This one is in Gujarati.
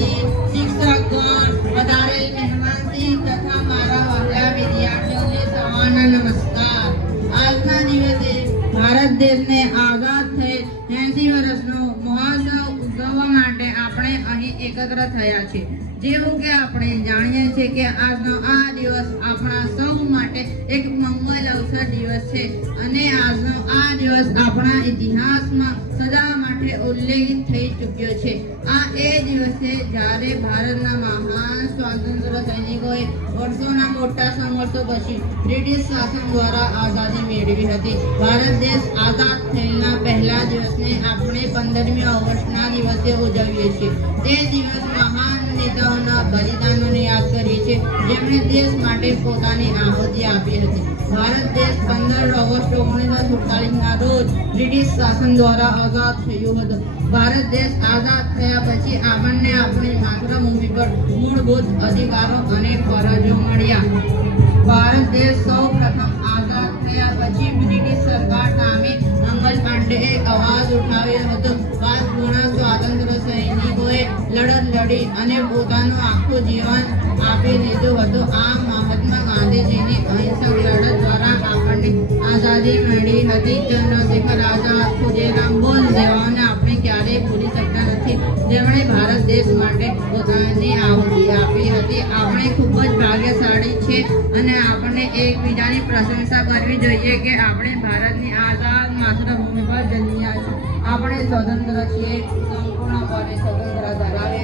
શિક્ષકગણ, પધારેલ મહેમાનશ્રી તથા મારા વહાલા વિદ્યાર્થીઓને સવારના નમસ્કાર। આજના દિવસે ભારત દેશને આઝાદ થઈ 80 વર્ષનો મહોત્સવ ઉજવવા માટે આપણે અહીં એકત્ર થયા છે। જેવું કે આપણે જાણીએ છીએ કે આજનો આ દિવસ આપણા સૌ માટે એક મંગલ અવસર દિવસ છે અને આજનો આ દિવસ આપણા ઇતિહાસમાં સદા માટે ઉલ્લેખિત થઈ ચૂક્યો છે। આ એ દિવસ છે જ્યારે ભારતના મહાન સ્વાતંત્ર્ય સૈનિકોએ વર્ષોના મોટા સંઘર્ષો પછી બ્રિટિશ શાસન દ્વારા આઝાદી મેળવી હતી। ભારત દેશ આઝાદ થયેલા પહેલા દિવસને આપણે 15મી ઓગસ્ટના દિવસે ઉજવીએ છીએ। તે દિવસ મહાન નેતાઓના બલિદાનોને યાદ કરીએ છીએ જેમણે દેશ માટે પોતાની આહુતિ આપી હતી। ભારત દેશ 15 ઓગસ્ટ 1947ના રોજ બ્રિટિશ શાસન દ્વારા આઝાદ થયો હતો। ભારત દેશ આઝાદ થયા પછી આપણને આપણી માતૃભૂમિ પર મૂળભૂત અધિકારો અને ફરજો મળ્યા। ભારત દેશ સૌ પ્રથમ આઝાદ થયા પછી બ્રિટિશ સરકાર સામે મંગલ પાંડેએ અવાજ ઉઠાવ્યો હતો। પૂર્ણ સ્વાતંત્ર્ય સૈનિકોએ લડત લડી અને પોતાનું આખું જીવન આપી દીધું હતું। આ મહાત્મા ગાંધીજીની અહિંસક લડત દ્વારા આપણને આઝાદી મળી હતી। ચંદ્રશેખર આઝાદ, ખુદીરામ બોઝ જેવાઓને આપણે ક્યારેય ભૂલી શકતા નથી જેમણે ભારત દેશ માટે પોતાની આહુતિ આપી હતી। આપણે ખૂબ જ ભાગ્યશાળી છે અને આપણે એકબીજાની પ્રશંસા કરવી જોઈએ કે આપણે ભારતની આઝાદ માતૃભૂમિ પર જન્મ્યા છીએ। આપણે સ્વતંત્ર છીએ, સંપૂર્ણપણે સ્વતંત્ર ધરાવીએ